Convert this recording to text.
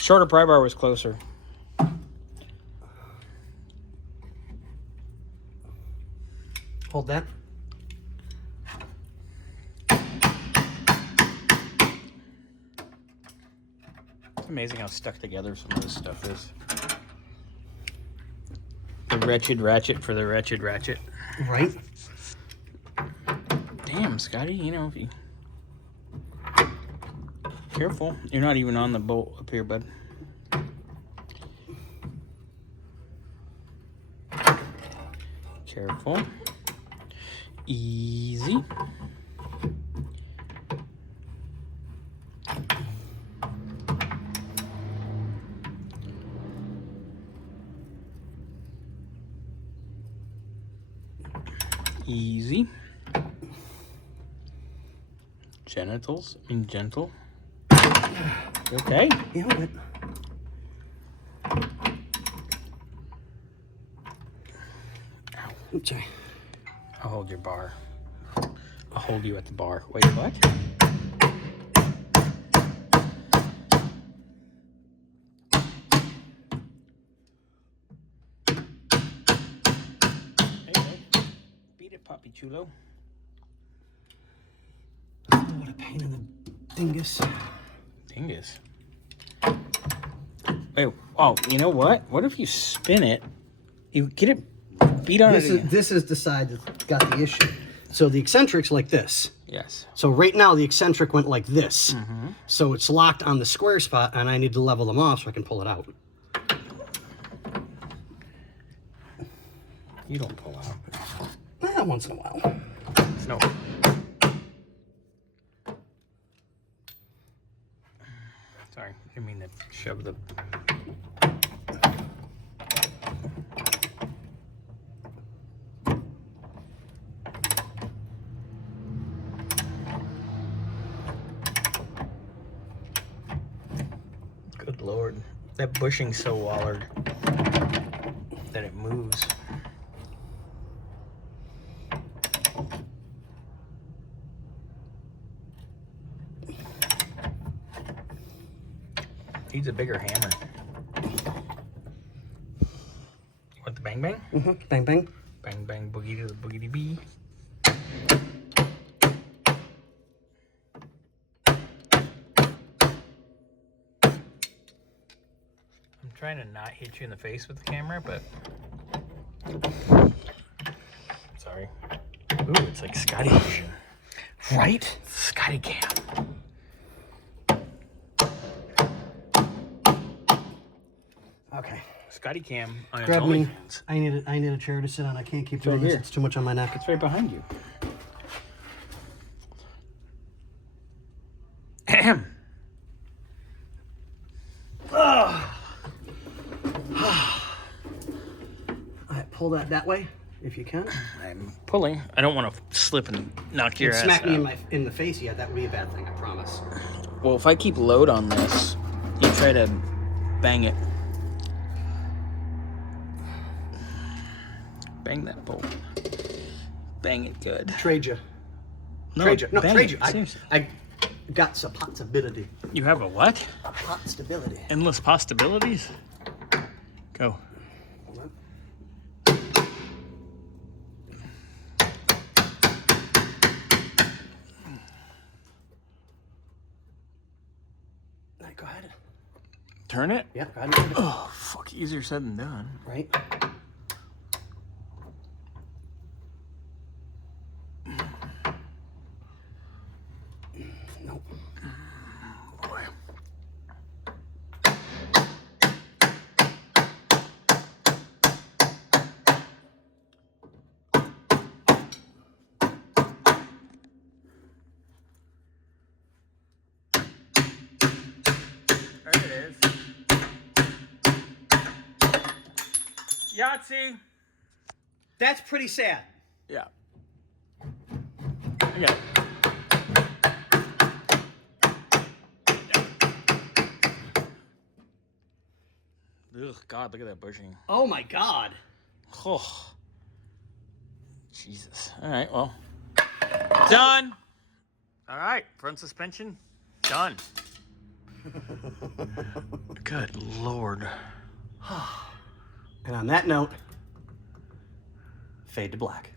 Shorter pry bar was closer. Hold that. It's amazing how stuck together some of this stuff is. The wretched ratchet for the wretched ratchet. Right? Damn, Scotty, you know, if you... Careful. You're not even on the bolt up here, bud. Careful. Easy. Easy. Genitals. I mean, gentle. You okay? Yeah, but... Oops, sorry. I'll hold your bar. I'll hold you at the bar. Wait, what? Hey, beat it, Poppy Chulo. Oh, what a pain in the dingus. Dingus. Wait, oh, you know what? What if you spin it? You get it beat on it again. This is the side that got the issue. So the eccentric's like this. Yes. So right now the eccentric went like this. So it's locked on the square spot, and I need to level them off so I can pull it out. You don't pull out. Once in a while. No. Sorry, I didn't mean to shove the... Good Lord. That bushing's so wallered that it moves. Needs a bigger hammer. You want the bang bang? Bang, bang. Bang bang boogie to the boogity bee. I'm trying to not hit you in the face with the camera, but sorry. Ooh, it's like Scotty vision. Right? Scotty cam. Okay. Scotty cam on Grab its me. OnlyFans. I need a chair to sit on. I can't keep doing right this. here. It's too much on my neck. It's right behind you. Ahem. All right, pull that way if you can. I'm pulling. I don't want to slip and knock your ass Smack me out. in the face. Yeah, that would be a bad thing. I promise. Well, if I keep load on this, you try to bang it. Bang that bolt. Bang it good. Trade you. No, Trade you. No, bang trade it. you. Seriously. I got some possibility. You have a what? A pot stability. Endless possibilities? Go. Hold on. All right, go ahead. Turn it? Yeah, go ahead. Oh, fuck. Easier said than done. Right. Nope. Boy. There it is. Yahtzee. That's pretty sad. Yeah. I got it. Ugh, God, look at that bushing. Oh my God. Oh. Jesus. All right, well. Done. All right, front suspension, done. Good Lord. And on that note, fade to black.